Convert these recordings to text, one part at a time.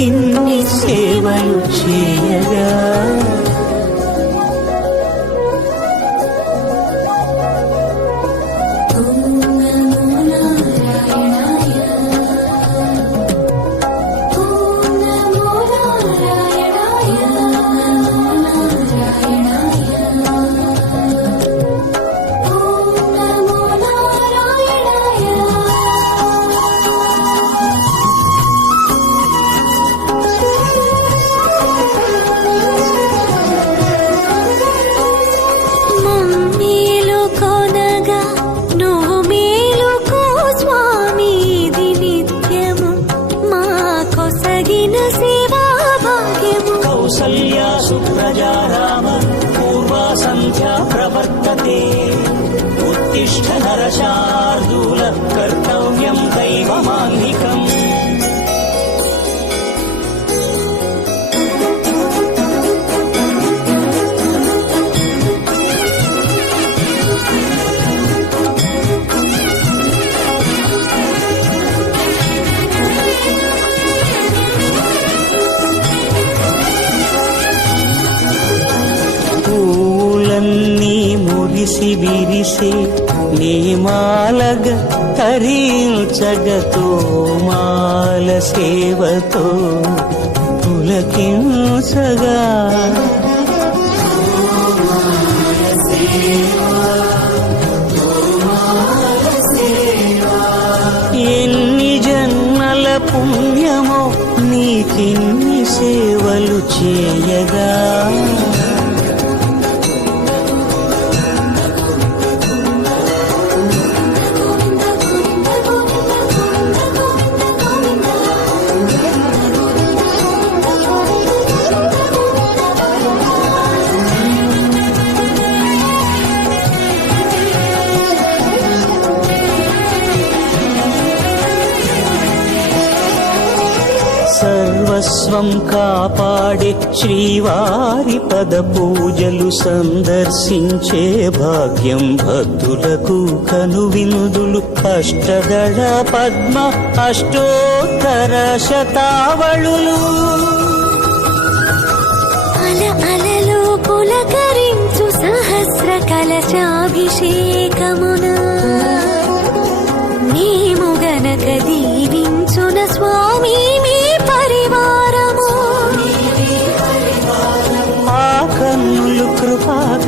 నీకిన్ని సేవలు చే ఉత్తిష్ట నరశార్దూల కర్తవ్యం దైవమాన్నికం పూలన్నీ మురిసి విరిసే నీమాలగ తరించగతో మాల సేవతో పులకించగా. కాపాడే శ్రీవారి పద పూజలు సందర్శించే భాగ్యం భక్తులకు కనువినుదులు. కష్టగడ పద్మ అష్టోత్తర శతావళులు. అల అలలో పులకరించు సహస్ర కలశాభిషేకమున. మేము గనక దీవించున స్వామి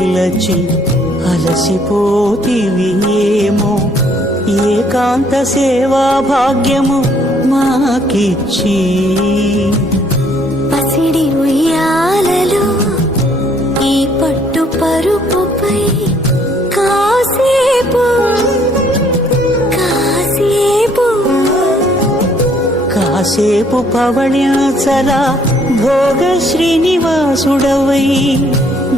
నిలచి అలసిపోతివి ఏమో? ఏకాంత సేవా భాగ్యము మాకిచ్చి. పసిడి ఉయ్యాలలో ఈ పట్టు పరుపుపై కాసేపు కాసేపు. కాసేపు పవళ్యాచలా భోగ శ్రీనివాసుడవై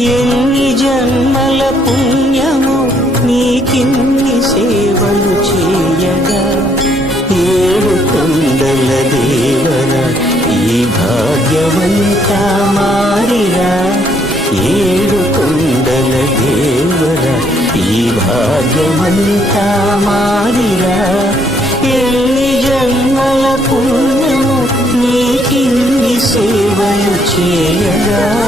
ఎన్ని జన్మల పుణ్యము నీకిన్ని సేవలు చేయగా. ఏడు కొండల దేవన ఈ భాగ్యవంతా మారిరా. ఏడు కొండల దేవన ఈ భాగ్యమంతా మారిరా. ఎన్ని జన్మల పుణ్యము నీకిన్ని సేవలు చేయగా.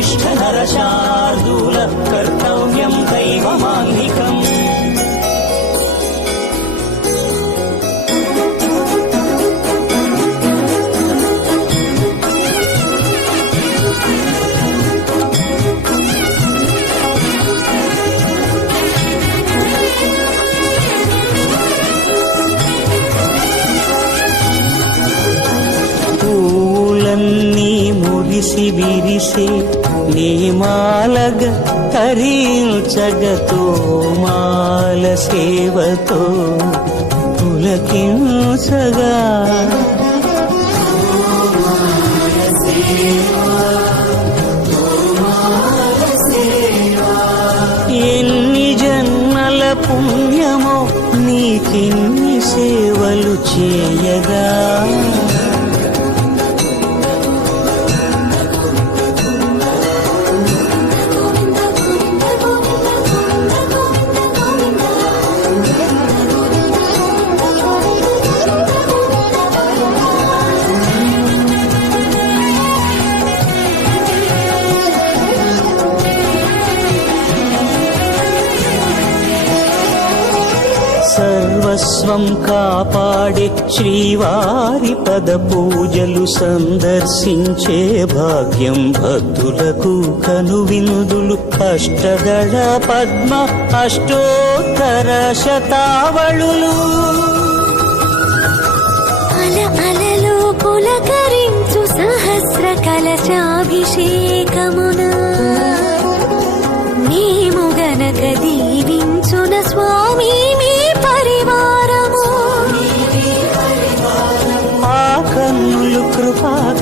ఉత్తిష్ట మురిసి విరిసి నీమాలగ తరించగతో మాల సేవతో పులకించగా. ఎన్ని జన్మల పుణ్యమో నీకిన్ని సేవలు చేయగా. శ్రీవారి పద పూజలు సందర్శించే భాగ్యం భక్తులకు కనువిందులు అష్టదళ పద్మ అష్టోత్తర శతావళులు. అల అలలో పులకరించు సహస్ర కలశాభిషేకమున. మేము గనక దీవించున స్వామి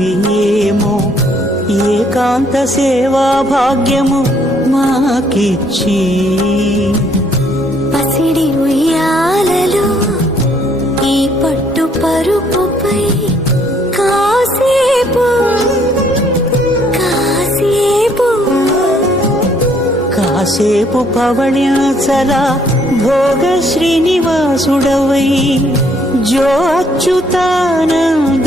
ఏమో? ఏకాంత సేవా భాగ్యము మాకిచ్చి. పసిడి ఉయ్యాలలో ఈ పట్టు పరుపుపై కాసేపు కాసేపు. కాసేపు పవణ్యాచల భోగ శ్రీనివాసుడవై జో అచ్యుతానంద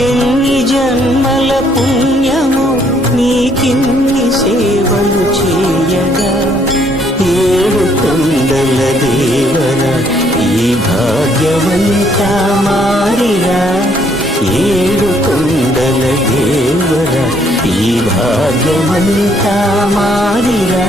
ఎన్ని జన్మల పుణ్యము నీకిన్ని సేవలు చేయగా. ఏడు కొండల దేవన ఈ భాగ్యవంతా మారిరా ఏడు కొండల దేవన ఈ భాగ్యమంతా మారిరా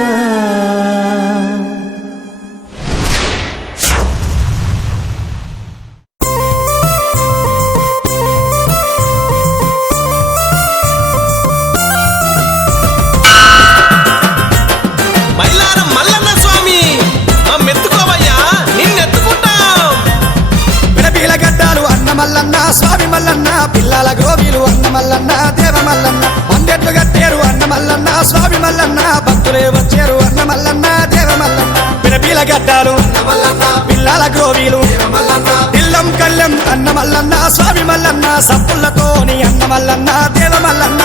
దేవ మల్లన్న అందెట్లు కట్టారు అన్న మల్లన్న స్వామి మల్లన్న భక్తులే వచ్చారు అన్న మల్లన్న దేవ మల్లన్న. విడపీల గడ్డాలు పిల్లల గోవిలు పిల్లం కళ్ళెం అన్న మల్లన్న స్వామి మల్లన్న సప్పులతోని అన్న మల్లన్న దేవ మల్లన్న.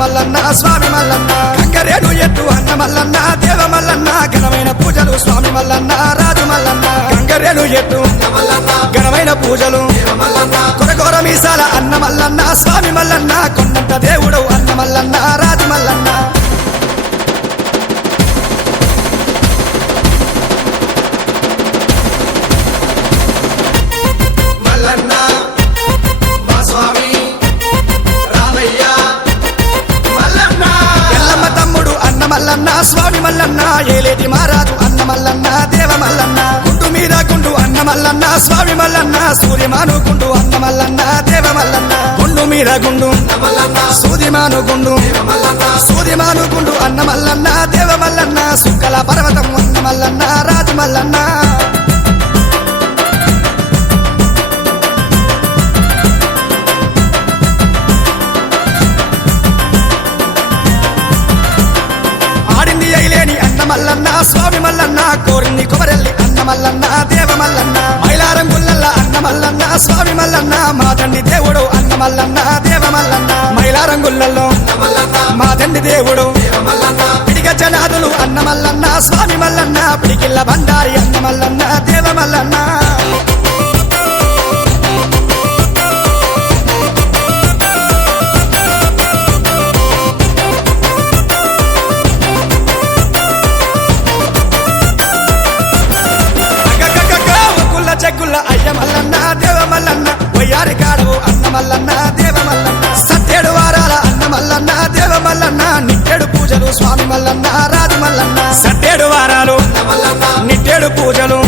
మల్లన్న స్వామి మల్లన్న గంగరేడు ఎట్టు అన్న మల్లన్న దేవ మల్లన్న ఘనమైన పూజలు స్వామి మల్లన్న రాజు మల్లన్న గంగరేడు మల్లన్న ఘనమైన పూజలు కొరకొర మీసాల అన్న మల్లన్న స్వామి మల్లన్న కొండంత దేవుడు అన్న మల్లన్న రాజు మల్లన్న. మల్లన్న సూర్యమాను గుండు అన్న మల్లన్న దేవ మల్లన్న. గుండు మీద గుండు సూర్యమాను గుండు సూర్యమాను గుండు అన్న మల్లన్న దేవ మల్లన్న. సుక్కల పర్వతం అన్న మల్లన్న రాజు మల్లన్న. ఆడింది అయిలేని అన్న మల్లన్న స్వామి మల్లన్న కోరింది కొమరెల్లి అన్న మల్లన్న దేవ మల్లన్న. స్వామి మల్లన్న మా తండ్రి దేవుడు అన్న మల్లన్న దేవ మల్లన్న మైలారం రంగులలో మా తండ్రి దేవుడు పిడిక జనాదులు అన్న మల్లన్న స్వామి మల్లన్న పిడికిల్ల బండారి అన్న మల్లన్న దేవ మల్లన్న. మల్లన్న దేవ మల్లన్న సత్యేడు వారాల అన్న మల్లన్న దేవ మల్లన్న నిట్టెడు పూజలు స్వామి మల్లన్న రాజు మల్లన్న సత్యేడు వారాలు నిట్టేడు పూజలు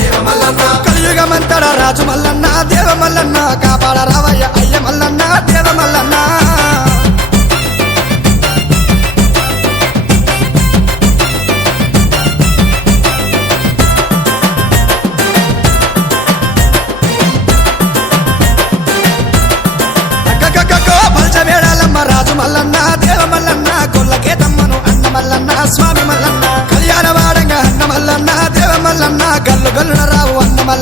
కలియుగమంతడ రాజు మల్లన్న దేవ మల్లన్న కాపాడ రావయ్య అయ్య మల్లన్న దేవ మల్లన్న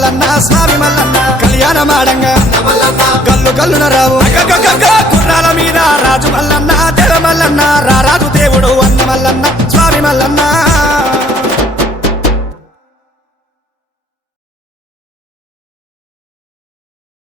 మల్లన్న స్వామి మల్లన్న కళ్యాణ మాడంగ. గల్లు గల్లున రావు. కుర్రాల మీద రాజు మల్లన్న దేవ మల్లన్న రారాజు దేవుడు అన్న మల్లన్న స్వామి మల్లన్న.